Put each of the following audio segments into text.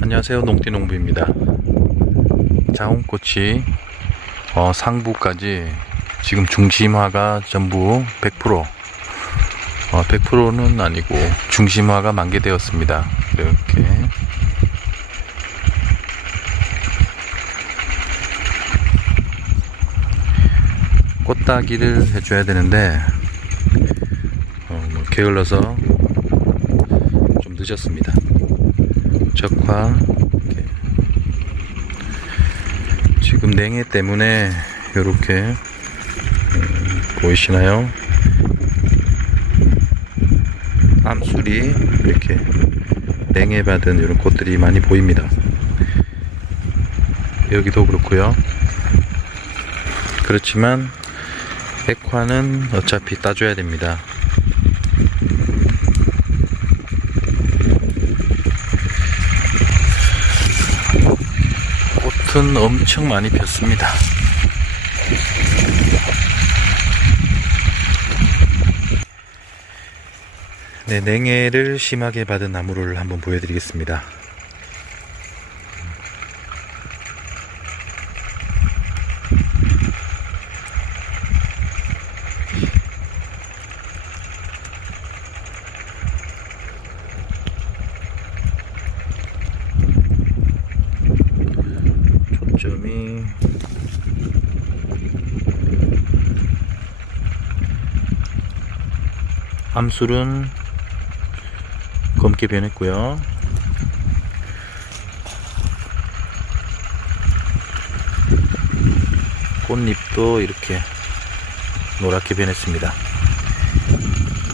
안녕하세요. 농띠농부입니다. 자홍꽃이 어, 상부까지 지금 중심화가 전부 100% 어, 100%는 아니고 중심화가 만개되었습니다. 이렇게. 꽃따기를 해줘야 되는데 어, 뭐 게을러서 좀 늦었습니다 적화 이렇게. 지금 냉해 때문에 이렇게 음, 보이시나요? 암술이 이렇게 냉해 받은 이런 꽃들이 많이 보입니다. 여기도 그렇고요. 그렇지만 백화는 어차피 따줘야 됩니다. 꽃은 엄청 많이 폈습니다. 네, 냉해를 심하게 받은 나무를 한번 보여드리겠습니다. 초점이 암술은 검게 변했고요. 꽃잎도 이렇게 노랗게 변했습니다.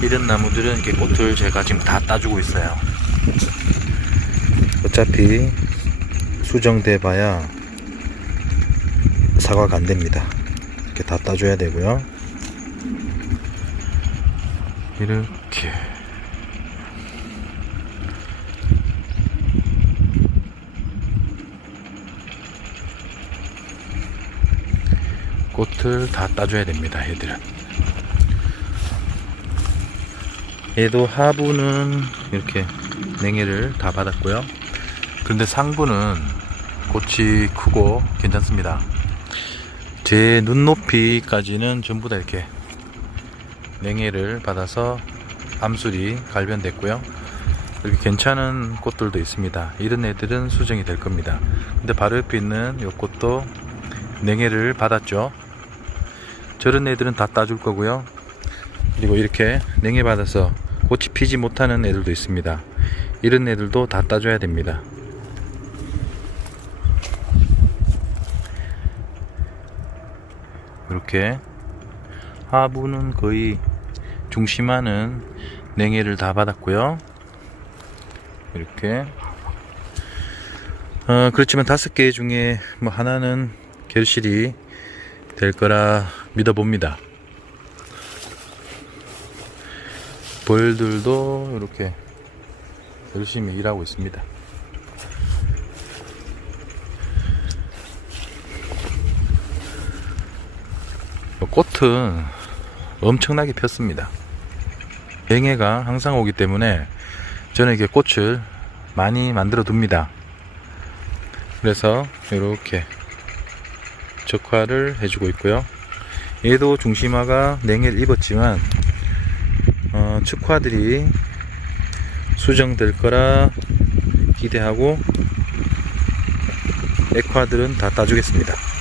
이런 나무들은 이렇게 꽃을 제가 지금 다 따주고 있어요. 어차피 수정돼 봐야 사과가 안 됩니다. 이렇게 다 따줘야 되고요. 이렇게 꽃을 다 따줘야 됩니다. 얘들은. 얘도 하부는 이렇게 냉해를 다 받았고요. 그런데 상부는 꽃이 크고 괜찮습니다. 제 눈높이까지는 전부 다 이렇게 냉해를 받아서 암술이 갈변됐고요. 이렇게 괜찮은 꽃들도 있습니다. 이런 애들은 수정이 될 겁니다. 근데 바로 옆에 있는 이 꽃도 냉해를 받았죠. 저런 애들은 다 따줄 거고요. 그리고 이렇게 냉해 받아서 꽃이 피지 못하는 애들도 있습니다. 이런 애들도 다 따줘야 됩니다. 이렇게 하부는 거의 중심화는 냉해를 다 받았고요. 이렇게 어, 그렇지만 다섯 개 중에 뭐 하나는 결실이 될 거라 믿어 봅니다. 벌들도 이렇게 열심히 일하고 있습니다. 꽃은 엄청나게 폈습니다. 냉해가 항상 오기 때문에 저는 이게 꽃을 많이 만들어 둡니다. 그래서 이렇게 적화를 해주고 있고요. 얘도 중심화가 냉해를 입었지만 어, 축화들이 수정될 거라 기대하고 액화들은 다 따주겠습니다.